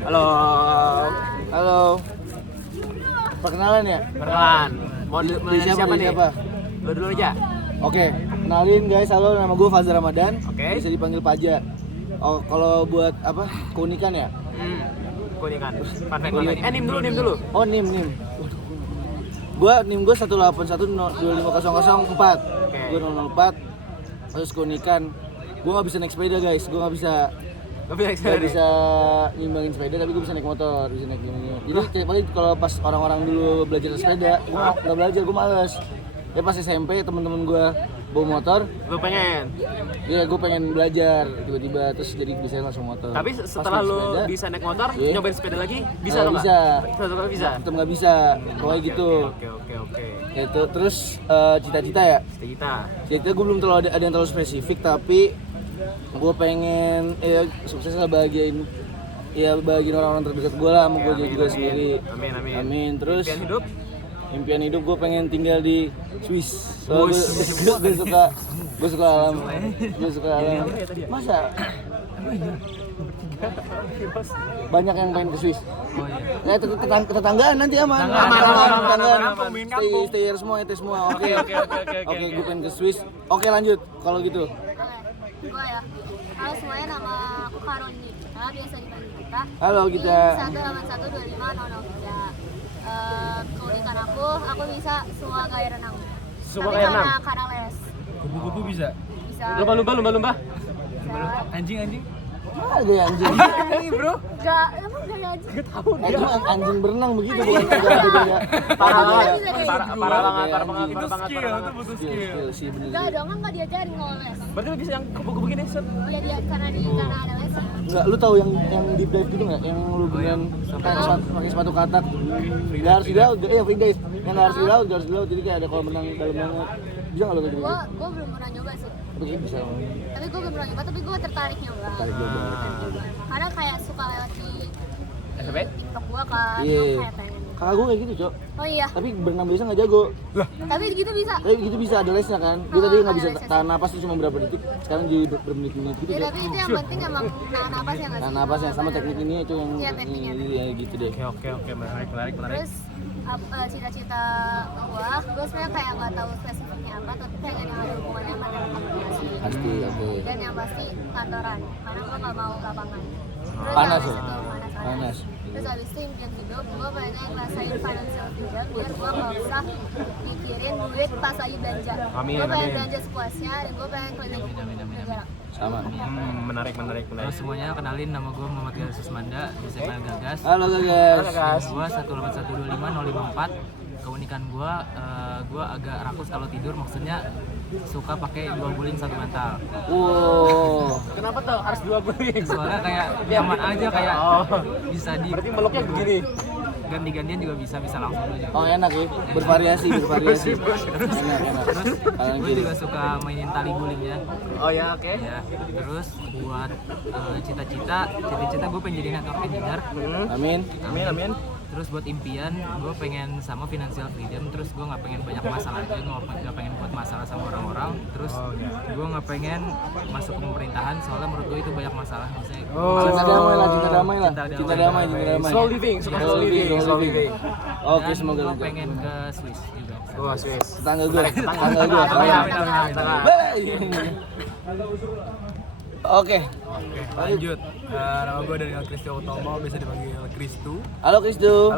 Halo. Halo. Perkenalan ya? Perkenalan. Mau siapa nih? Lu dulu aja. Oke, kenalin guys, halo, nama gue Fazal Ramadan. Oke. Bisa dipanggil Paja. Oh, kalau buat apa? Keunikan ya? Keunikan. Fun fact. Nim dulu. Oh, nim. Nim gue 1812504. Gue 004. Terus keunikan, gue nggak bisa naik sepeda guys. Gue nggak bisa ngimbangin sepeda, tapi gue bisa naik motor, bisa naik gini. Jadi paling kalau pas orang-orang dulu belajar sepeda, gue nggak belajar, gue males. Ya pas SMP teman-teman gue bawa motor, Lu pengen. iya gue pengen belajar tiba-tiba terus jadi bisa langsung motor. Tapi setelah lu bisa naik motor, nyobain sepeda lagi, bisa lo nggak? Bisa. Tetap nggak bisa, pokoknya gitu. Oke. Itu terus cita-cita ya? Cita-cita gue belum terlalu ada yang terlalu spesifik, tapi gue pengen ya sukses lah, bahagiain orang-orang terdekat gue lah, sama gue juga sendiri. Amin. Terus impian hidup gue pengen tinggal di Swiss. Gue suka alam. Masa banyak yang pengen ke Swiss. Ya tetanggaan nanti aman. Stay semua. Oke, gue pengen ke Swiss. Oke, lanjut kalau gitu. Gue ya. Halo semuanya, nama aku Karoni. Biasa dipanggil kita. Halo kita. 1812503. Keunikan aku bisa semua gaya renang. Semua gaya renang? Karena les. Kupu-kupu bisa? Bisa. Lumba. Anjing? Mana gaya anjing? Bro. Gak, emang gaya anjing? Gak tahu dia. Itu anjing berenang begitu, bukan gaya. Para Itu butuh skill. Sih bener. Gak dong, enggak diajarin kalau les. Berarti lu bisa yang kupu-kupu gini, Set? Iya dia karena ada les. Enggak, lu tahu yang deep dive gitu enggak? Yang lu beneran pakai sepatu katak. Enggak harus di laut, free dive. Yang harus di laut, jadi kayak ada kolam renang dalam banget. Bisa enggak lu kayak gitu? Gue belum pernah nyoba sih. Tapi bisa. Tapi gue belum pernah nyoba, tapi gue tertarik nyoba. Karena kayak suka lewat di TikTok gue kan, Iya. kayak pengen. Kakak gue kayak gitu, Cok. Oh iya, Tapi berenang biasa enggak jago. tapi gitu bisa. Tapi gitu bisa, ada lesnya kan. Dia tadi enggak bisa tahan napas tuh cuma berapa detik. Sekarang jadi bermenit-menit gitu, Ya, Cok. tapi itu yang penting emang nahan napas ya nggak sih? Tahan napasnya sama teknik ini itu yang Iya, tekniknya. ya gitu deh. Oke, menarik. Terus cita-cita gue sebenarnya kayak nggak tahu spesifiknya apa, tapi pengen yang ada hubungannya sama komunikasi. Pasti, oke. Dan yang pasti kantoran, karena gue nggak mau lapangan. Terus Panas habis ya? itu Panas. Terus habis itu impian hidup, gue pengen ngerasain financial freedom biar gue nggak usah mikirin duit pas lagi belanja. Gue pengen belanja sepuasnya dan gue pengen keliling negara. Sama. Menarik. Halo semuanya, kenalin nama gue Muhammad Gagas Susmanda, bisa panggil Gagas. Halo guys. Gue 1812504. Keunikan gue agak rakus kalau tidur, maksudnya suka pakai 2 guling 1 bantal. Wow. Kenapa tuh harus 2 guling? Soalnya kayak nyaman aja, kayak bisa di Berarti meluknya begini. ganti-gantian juga bisa langsung aja. Oh enak ya, bervariasi. Enak. Terus Kanan gue kiri. juga suka mainin tali gulingnya. Oh ya, oke. Ya, terus buat cita-cita gue pengen jadi network engineer. Amin. Terus buat impian, gue pengen sama financial freedom. Terus gue nggak pengen banyak masalah aja, nggak pengen buat masalah sama orang-orang. Terus gue nggak pengen masuk ke pemerintahan, soalnya menurut gue itu banyak masalah. Maksudnya Cinta damai lah. Slow living. Oke, dan semoga gue lancar. pengen ke Swiss juga. Wah, Swiss. Tetangga gue. Amin. Oke. Lanjut, nama gue Daniel Kristio Utomo, biasa dipanggil Kristu. Halo Kristu.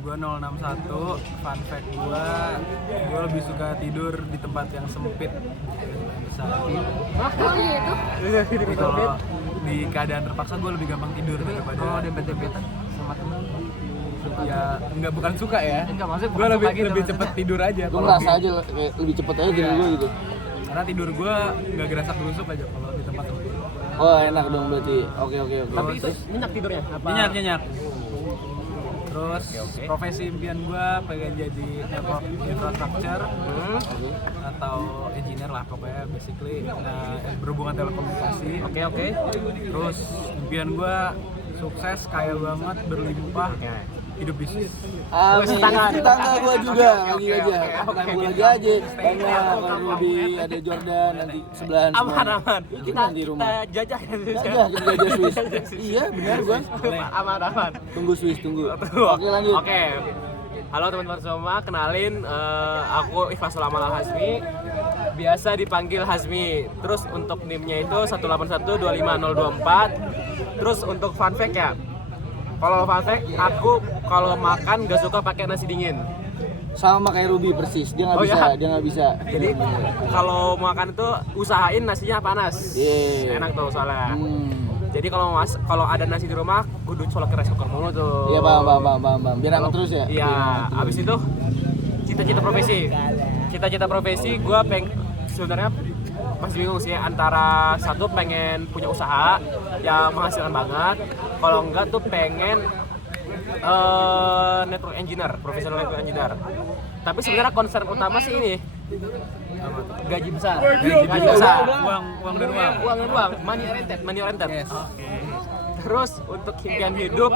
Gue 061. Fun fact gue lebih suka tidur di tempat yang sempit. Oh gitu? Tapi kalau di keadaan terpaksa gue lebih gampang tidur daripada dempet-dempetan sama temen. Ya enggak, bukan suka ya. Enggak, maksudnya Gue bukan suka lebih gitu, cepet tidur aja. Gue kalau merasa di- aja kayak lebih cepet aja dari gue gitu. Karena tidur gue nggak gerasak gerusuk aja kalau di tempat sempit. Oh enak dong berarti. Oke. Tapi itu nyenyak tidurnya? Apa? Nyenyak. Terus profesi impian gue pengen jadi network infrastructure atau engineer lah, pokoknya basically berhubungan telekomunikasi. Oke. Terus impian gue sukses, kaya banget, berlimpah, hidup bisnis. Tetangga gua juga lagi aja. Bukan gua lagi aja. Banyak kalau lebih ada Jordan nanti sebelahan. Aman. Kita nanti rumah. Kita jajah ya. Kita jajah Swiss. Iya, benar gua. Aman. Tunggu Swiss, tunggu. Oke, lanjut. Oke. Halo teman-teman semua, kenalin aku Ikhlasul Amal Al-Hasmi. Biasa dipanggil Hasmi. Terus untuk NIM-nya itu 181250024. Terus untuk fun fact ya. Kalau fun fact, aku kalau makan gak suka pakai nasi dingin. Sama kayak Ruby persis, dia nggak bisa. Jadi kalau makan itu usahain nasinya panas. Iya. Enak tuh soalnya. Jadi kalau ada nasi di rumah, kudu colok ke rice cooker mulu tuh. Iya, bang. Biar hangat terus ya. Iya. Abis itu cita-cita profesi, gue sebenarnya masih bingung sih antara satu pengen punya usaha yang menghasilkan banget, kalau enggak tuh pengen network engineer, profesional network engineer. Tapi sebenarnya concern utama sih ini gaji besar. Uang dan uang. Money oriented. Yes. Terus untuk impian hidup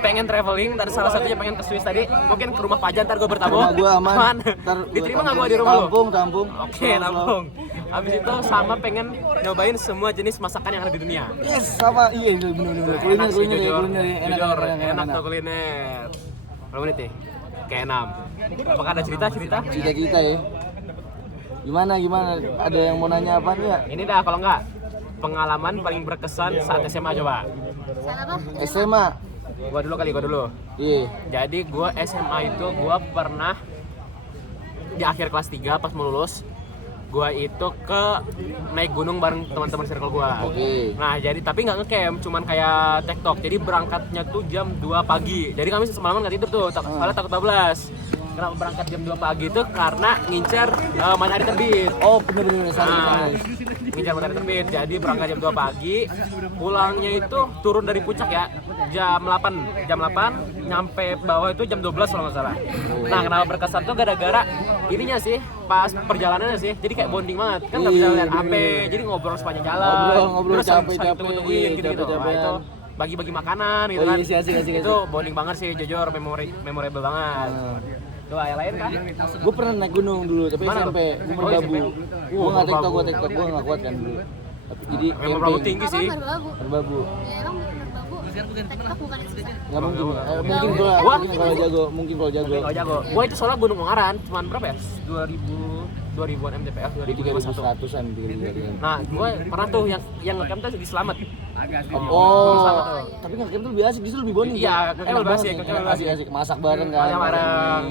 pengen traveling, dan salah satunya pengen ke Swiss tadi, mungkin ke rumah Pajan, ntar gue bertabung. Rumah gue aman. Diterima nggak gue di rumah lo? Tampung. Oke, tampung. Habis itu sama pengen nyobain semua jenis masakan yang ada di dunia. Yes, sama. Iya, bener. Kuliner Enak tuh kuliner. Berapa menit nih? Kayak 6. Apakah ada cerita? Cerita ya. Gimana? Ada yang mau nanya apa nih ya? Ini dah, kalau enggak pengalaman paling berkesan saat SMA coba. SMA. Gua dulu. Iya. Jadi gua SMA itu gua pernah di akhir kelas 3 pas mau lulus, gua itu naik gunung bareng teman-teman circle gua. Oke. Nah, jadi tapi nggak ngecamp, cuman kayak tektok. Jadi berangkatnya tuh jam 2 pagi. Jadi kami semalaman nggak tidur tuh, soalnya takut bablas. Kenapa berangkat jam 2 pagi itu? Karena ngincer matahari terbit. Oh, bener. Ngincer matahari terbit. Jadi berangkat jam 2 pagi, pulangnya itu turun dari puncak ya jam 8, nyampe bawah itu jam 12 kalau nggak salah. Nah, kenapa berkesan tuh gara-gara ininya sih, pas perjalanannya sih, jadi kayak bonding banget kan, nggak bisa lihat HP, jadi ngobrol sepanjang jalan, ngobrol terus capek gitu. Nah, itu bagi-bagi makanan gitu kan. Asik. Itu bonding banget sih, jujur memorable banget. Coba yang lain kah? Gue pernah naik gunung dulu, tapi Mana SMP. Gue merbabu. Gue nggak TikTok, gue nggak kuat kan dulu. Jadi memorable tinggi sih. Merbabu. Ya emang merbabu. TikTok bukan yang susah. Nggak mungkin. Mungkin kalau jago. Gua itu soalnya Gunung Ungaran, cuman berapa ya? 2000-an mdpl, 3.100-an. Nah, gue pernah tuh yang ngecamp tuh di Slamet. Tapi ngecamp tuh lebih asik, justru lebih bonding. Iya, lebih asik. Asik, masak bareng kan.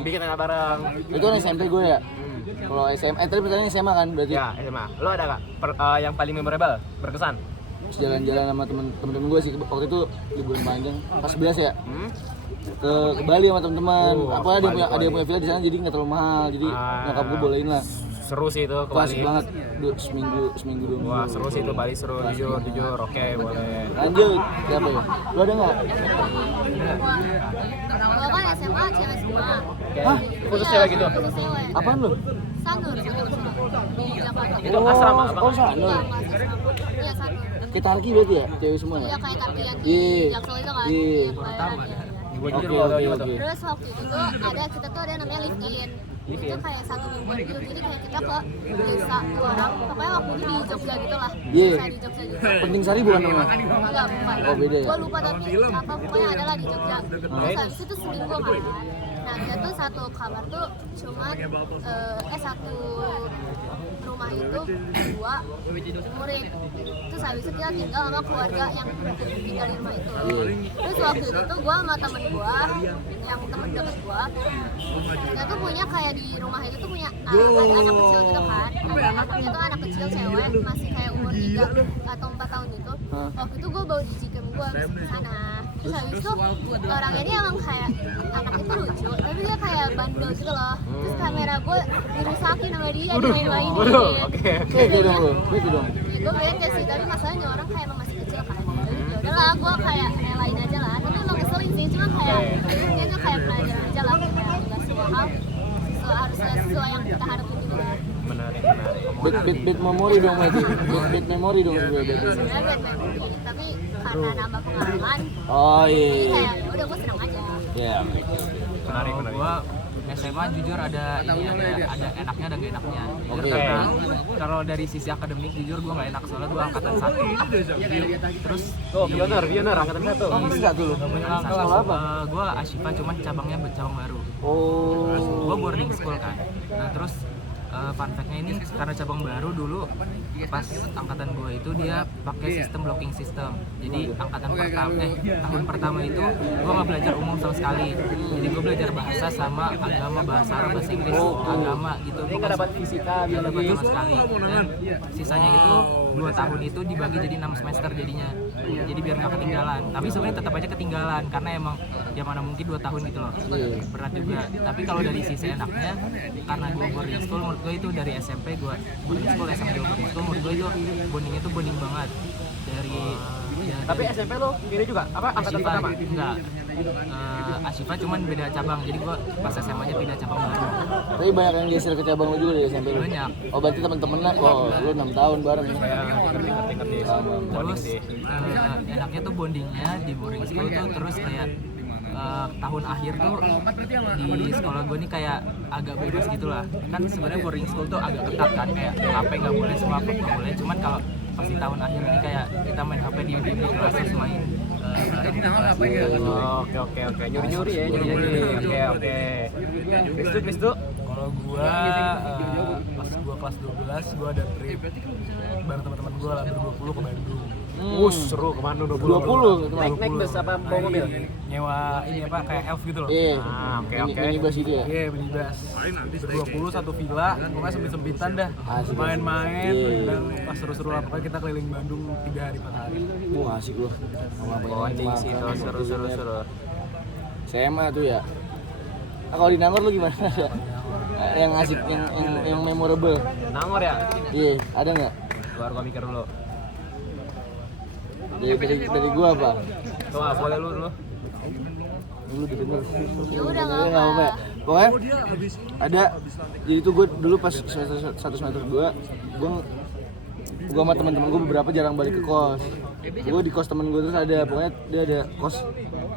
Bikin enak bareng. Itu kan SMP gue ya. Kalau SMA, tadi pertanyaan SMA kan berarti? Ya, SMA. Lo ada nggak yang paling memorable, berkesan? Jalan-jalan sama temen-temen gue sih, waktu itu liburan panjang, pas 11 ya. Ke Bali sama teman-teman. Ada yang punya villa di sana, jadi nggak terlalu mahal. Jadi nyokap gue bolehin lah. Seru sih itu ke Bali. Pas banget, seminggu 2 minggu. Wah, seru sih itu Bali, seru, jujur. Oke, boleh. Lanjut, siapa ya? Lo ada nggak? Gua kan SMA cewek semua. Hah? Khusus cewek gitu? Khusus cewek. Apaan lo? Sanur di Jakarta. Itu asrama apa? Sanur. Iya, Sanur. Kayak Tarki berarti ya? Cewek semua ya? Iya, kayak Tarki yang di Jaksel itu kan. Oke. Terus waktu itu tuh kita tuh ada namanya live in. Itu kayak 1 minggu gitu. Jadi kayak kita ke desa 2 orang. Pokoknya waktu itu di Jogja gitu lah. Desa di Jogja gitu. Penting Sari bukan namanya? Enggak, bukan. Oh, beda ya? Gua lupa tapi apa pokoknya ada lah di Jogja. Terus habis itu seminggu kan. Nah, kita tuh satu kamar tuh cuma satu rumah itu 2 murid. Terus habis itu kita tinggal sama keluarga yang tinggal di rumah itu. Terus waktu itu tuh gue sama temen gue, yang temen deket gue, kita tuh punya kayak di rumah itu tuh punya ada anak kecil gitu kan. Anaknya tuh anak kecil cewek, masih kayak umur 3 atau 4 tahun gitu. Waktu itu gue bawa di Cikem gue ke sana. Terus habis itu orangnya dia emang kayak anak itu lucu, tapi dia kayak bandel gitu loh. Terus kamera gue dirusakin sama dia, dimain-mainin. Beda dong. Gue bete sih, tapi masalahnya orang kayak emang masih kecil kan. Jadi yaudahlah, gue kayak relain aja lah. Tapi emang ngeselin sih, cuma kayak kayaknya kayak pelajaran aja lah. Kayak nggak semua hal harusnya sesuai yang kita harapin gitu lah. Menarik. Bad memory dong berarti. Bad memory dong. Sebenarnya bad memory, tapi karena nambah pengalaman. Oh Jadi iya. kayak ya udah gue senang aja. Ya. Menarik. Kalau gua SMA jujur ada enaknya ada gak enaknya. Jujur Oke. karena kalau dari sisi akademik jujur gua nggak enak soalnya gua angkatan 1. Terus Oh, pioner angkatan 1. Enggak dulu. Sekolah apa? Gua Ashifa cuman cabang baru. Oh. Gua boarding school kan. Nah terus fun fact-nya ini karena cabang baru dulu pas angkatan gue itu dia pakai sistem blocking system. Jadi tahun pertama itu gue nggak belajar umum sama sekali. Jadi gue belajar bahasa sama agama, bahasa Arab, bahasa Inggris, agama gitu. Ini nggak dapat fisika, Nggak dapat biologi. sama sekali. Dan sisanya itu 2 tahun itu dibagi jadi 6 semester jadinya. Jadi biar nggak ketinggalan. Tapi sebenarnya tetap aja ketinggalan karena emang ya mana mungkin 2 tahun gitu loh. Berat juga. Tapi kalau dari sisi enaknya karena gue boarding school menurut gue itu dari SMP gue boarding school, SMP boarding school menurut gue itu bondingnya tuh bonding banget dari Tapi SMP lo pilih juga apa angkatan Ashifa pertama? enggak. Ashifa cuman beda cabang. Jadi gue pas SMA aja pindah cabang baru. Tapi banyak yang geser ke cabang lu juga dari SMP lu. Banyak. Oh berarti temen-temennya, oh lu 6 tahun bareng ya. Ngerti. Terus enaknya tuh bondingnya di boarding school tuh terus kayak tahun akhir tuh di sekolah gue nih kayak agak bebas gitu lah. Kan sebenarnya boarding school tuh agak ketat kan, kayak HP nggak boleh, semua apa nggak boleh. Cuman kalau pas di tahun akhir ini kayak kita main HP di kelas terus main bareng di kelas gitu. Oke. Nyuri ya, nyuri. Oke. Kristu. Kalau gua pas gua kelas 12 gua ada trip bareng teman-teman gua lah ber-20 ke Bandung. Seru kemana 20 Naik bus apa bawa mobil? Nyewa ini apa kayak elf gitu loh. Iya. Oke. Minibus gitu ya. Iya, minibus. Ber-20 satu villa, pokoknya sempit-sempitan dah. Asik. Main-main Iya. dan pas seru-seru lah pokoknya kita keliling Bandung 3 hari 4 hari. Wah asik lu. Sama Bonding sih itu seru. SMA tuh ya. Nah, kalau di Nangor lu gimana? Yang asik, yang memorable. Nangor ya? Iya, ada nggak? Baru gua mikir dulu. Dari gua apa? Tuh, boleh lu dulu. Lu denger. Ya udah nggak Nggak apa-apa. apa. Pokoknya ada. Jadi tuh gue dulu pas semester 2 gue sama teman-teman gue beberapa jarang balik ke kos. Gue di kos temen gue terus ada, pokoknya dia ada kos,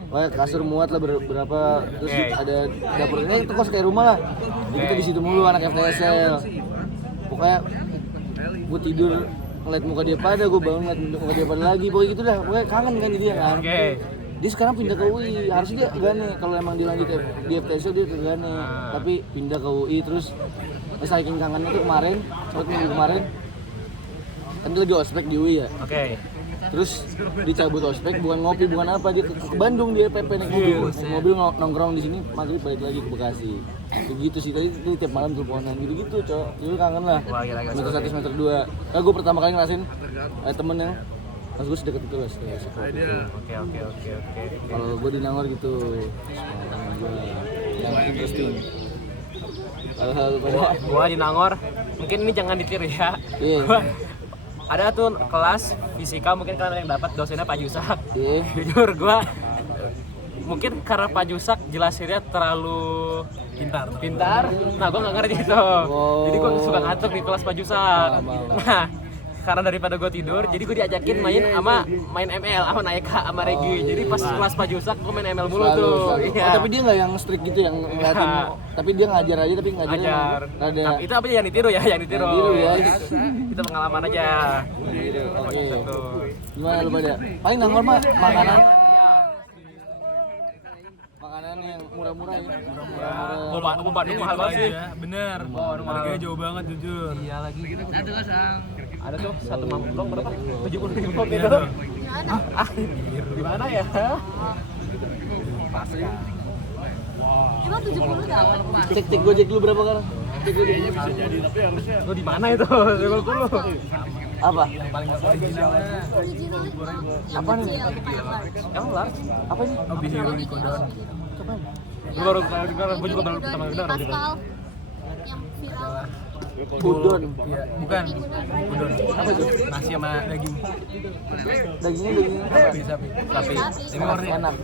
pokoknya kasur muat lah berapa, terus ada dapurnya itu kos kayak rumah lah. Jadi kita di situ mulu anak FTSL. Pokoknya gue tidur ngeliat muka dia pada, gue bangun ngeliat muka dia pada lagi, pokoknya gitu dah. Pokoknya kangen kan jadi kan. Oke. Dia sekarang pindah ke UI, harusnya dia Gane. Kalau emang dia lanjut di FTSL dia ke Gane, tapi pindah ke UI terus saking kangennya tuh kemarin, saat minggu kemarin kan dia lagi ospek di UI ya. Oke. Terus dicabut ospek, bukan ngopi, bukan apa, dia ke Bandung, dia PP naik mobil nongkrong di sini, maghrib balik lagi ke Bekasi. Begitu sih, tadi dia tiap malam teleponan gitu-gitu, cowok. Jadi kangen lah. Wah, gila. Semester 1, semester 2. Nah, gue pertama kali ngerasain temen yang pas gue sedekat itu lah, sedekat itu. Oke. Kalau gue di Nangor gitu, pengalaman gue yang interesting. Hal-hal pada Gua di Nangor, mungkin ini jangan ditiru ya. Iya. Ada tuh kelas fisika, mungkin kalian yang dapat dosennya Pak Yusak. Iya. Jujur gua mungkin karena Pak Yusak jelasinnya terlalu pintar. Nah, gua nggak ngerti itu. Oh. Jadi gua suka ngantuk di kelas Pak Yusak. Paham. Nah, karena daripada gue tidur, jadi gue diajakin main ML sama Naika sama Regi. Jadi pas kelas Pak Yusak gue main ML mulu Selalu, tuh. selalu. Iya. Oh, tapi dia nggak yang strict gitu, yang ngeliatin. Tapi dia ngajar aja, tapi ngajarnya Ajar. ada. Tapi itu apa yang ditiru ya, yang ditiru. Yang ditiru ya. Itu pengalaman aja. Gitu. Oke. Tuh. Gimana lu pada? Paling Nangor mah makanan. Makanan yang murah-murah ya. Murah-murah. Mau Bandung mahal banget sih. Bener. Harganya jauh banget jujur. Iya lagi. Ada tuh satu mangkok berapa? 70.000 gitu. Gimana? Gimana ya? Emang 70 dapat? Cek Gojek lu berapa sekarang? Cek Gojek. Lu di mana itu? 70. Apa? Originalnya yang Apa nih? kecil, bukan yang large. Emang large? Apa sih? Oh, bisa Yang di kodon. Gue baru dengar, gue juga baru pertama dengar. Pascal yang viral. Udon. Iya, bukan. Udon. Apa itu? Nasi sama daging. Dagingnya apa? Sapi. Sapi. Ini worth it. Enak.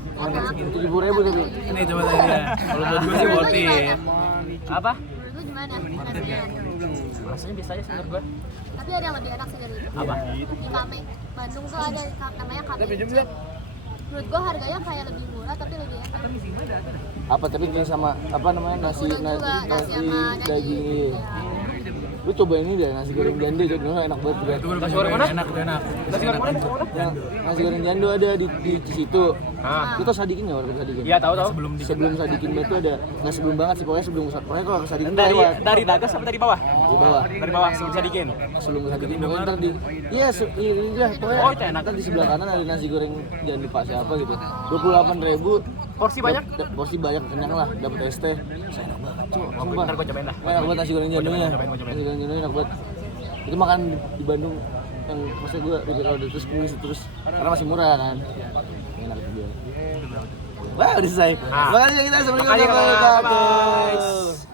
70.000 tapi. Ini coba tanya dia. Kalau buat gue sih worth it. Apa? Menurut lu gimana rasanya? Rasanya biasa aja sih menurut gue. Tapi ada yang lebih enak sih dari itu. Apa? Di Kame Bandung tuh ada namanya Kame Ice. Menurut gua harganya kayak lebih murah tapi lebih enak. Apa tapi ini sama apa namanya nasi Udon juga, nasi sama daging. daging. Lu coba ini deh nasi goreng jando jadi enak banget juga. Nasi goreng mana? Enak, enak. Nasi goreng mana? Yang nasi goreng jando ada di situ. Ah. Lu tau Sadikin nggak warga Sadikin? Iya, tahu. Sebelum Sadikin itu ada nggak sebelum banget sih pokoknya pokoknya kalau ke Sadikin tuh Dari lewat dari Dagas sampai dari bawah. di bawah. Dari bawah bisa dikin. Sebelum ke Sadikin pokoknya ntar di iya ini lah pokoknya Oh, itu enak. ntar di sebelah kanan ada nasi goreng jangan lupa siapa gitu 28.000 Porsi banyak? porsi banyak kenyang lah dapat es teh enak banget cuy sumpah Ntar gua cobain dah. enak banget nasi goreng jandonya cobain. nasi goreng jandonya enak banget itu makan di Bandung yang maksudnya gue kalau udah terus karena masih murah kan enak itu dia wah udah selesai makasih kita assalamualaikum Makasih, warahmatullahi Kak. wabarakatuh. Bye.